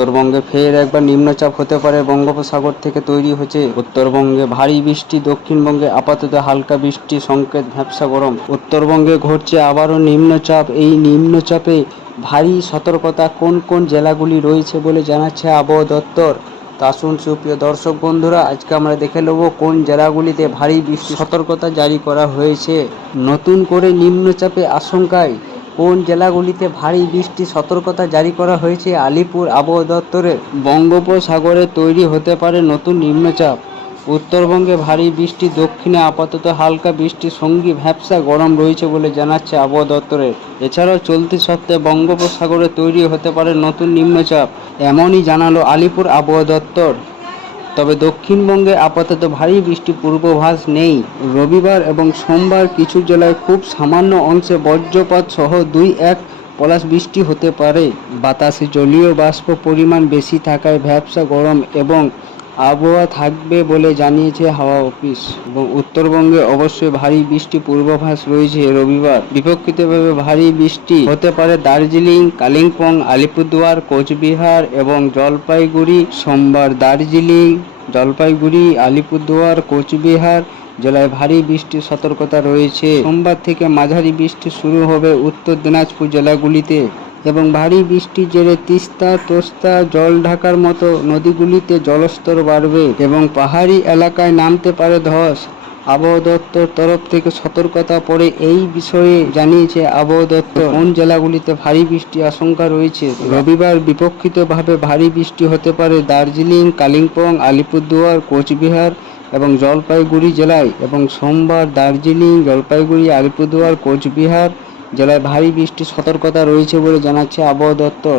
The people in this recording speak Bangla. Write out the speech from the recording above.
উত্তরবঙ্গে ফের একবার নিম্নচাপ হতে পারে বঙ্গোপসাগর থেকে তৈরি হচ্ছে উত্তরবঙ্গে ভারী বৃষ্টি, দক্ষিণবঙ্গে আপাতত হালকা বৃষ্টি, সংকেত ভ্যাবসা গরম। উত্তরবঙ্গে ঘটছে আবারও নিম্নচাপ। এই নিম্নচাপে ভারী সতর্কতা কোন কোন জেলাগুলি রয়েছে বলে জানাচ্ছে আবহাওয়া দপ্তর? তা সুপ্রিয় দর্শক বন্ধুরা, আজকে আমরা দেখে নেব কোন জেলাগুলিতে ভারী বৃষ্টি সতর্কতা জারি করা হয়েছে। নতুন করে নিম্নচাপে আশঙ্কায় কোন জেলাগুলিতে ভারী বৃষ্টি সতর্কতা জারি করা হয়েছে আলিপুর আবহাওয়া দপ্তরে বঙ্গোপসাগরে তৈরি হতে পারে নতুন নিম্নচাপ। উত্তরবঙ্গে ভারী বৃষ্টি, দক্ষিণে আপাতত হালকা বৃষ্টির সঙ্গী ভ্যাবসা গরম রয়েছে বলে জানাচ্ছে আবহাওয়া দপ্তরের এছাড়াও চলতি সপ্তাহে বঙ্গোপসাগরে তৈরি হতে পারে নতুন নিম্নচাপ, এমনই জানালো আলিপুর আবহাওয়া দপ্তর। তবে দক্ষিণবঙ্গে আপাতত ভারী বৃষ্টির পূর্বাভাস নেই। রবিবার এবং সোমবার কিছু জেলায় খুব সামান্য অংশে বজ্রপাত সহ দুই এক পলাশ বৃষ্টি হতে পারে। বাতাসে জলীয় বাষ্প পরিমাণ বেশি থাকায় ভ্যাবসা গরম এবং আবহাওয়া থাকবে বলে জানিয়েছে হাওয়া অফিস। এবং উত্তরবঙ্গে অবশ্যই ভারী বৃষ্টি পূর্বাভাস রয়েছে রবিবার। বিপক্ষিতভাবে ভারী বৃষ্টি হতে পারে দার্জিলিং, কালিম্পং, আলিপুরদুয়ার, কোচবিহার এবং জলপাইগুড়ি। সোমবার দার্জিলিং, জলপাইগুড়ি, আলিপুরদুয়ার, কোচবিহার জেলায় ভারী বৃষ্টির সতর্কতা রয়েছে। সোমবার থেকে মাঝারি বৃষ্টি শুরু হবে উত্তর দিনাজপুর জেলাগুলিতে। এবং ভারী বৃষ্টির জেরে তিস্তা, তোস্তা, জল ঢাকার মতো নদীগুলিতে জলস্তর বাড়বে এবং পাহাড়ি এলাকায় নামতে পারে ধস। আবহাওয়া দপ্তর তরফ থেকে সতর্কতা পড়ে এই বিষয়ে জানিয়েছে আবহাওয়া দপ্তর কোন জেলাগুলিতে ভারী বৃষ্টি আশঙ্কা রয়েছে? রবিবার বিপক্ষিতভাবে ভারী বৃষ্টি হতে পারে দার্জিলিং, কালিম্পং, আলিপুরদুয়ার, কোচবিহার এবং জলপাইগুড়ি জেলায় এবং সোমবার দার্জিলিং, জলপাইগুড়ি, আলিপুরদুয়ার, কোচবিহার জেলায় ভারী বৃষ্টির সতর্কতা রয়েছে বলে জানাচ্ছে আবহাওয়া দপ্তর।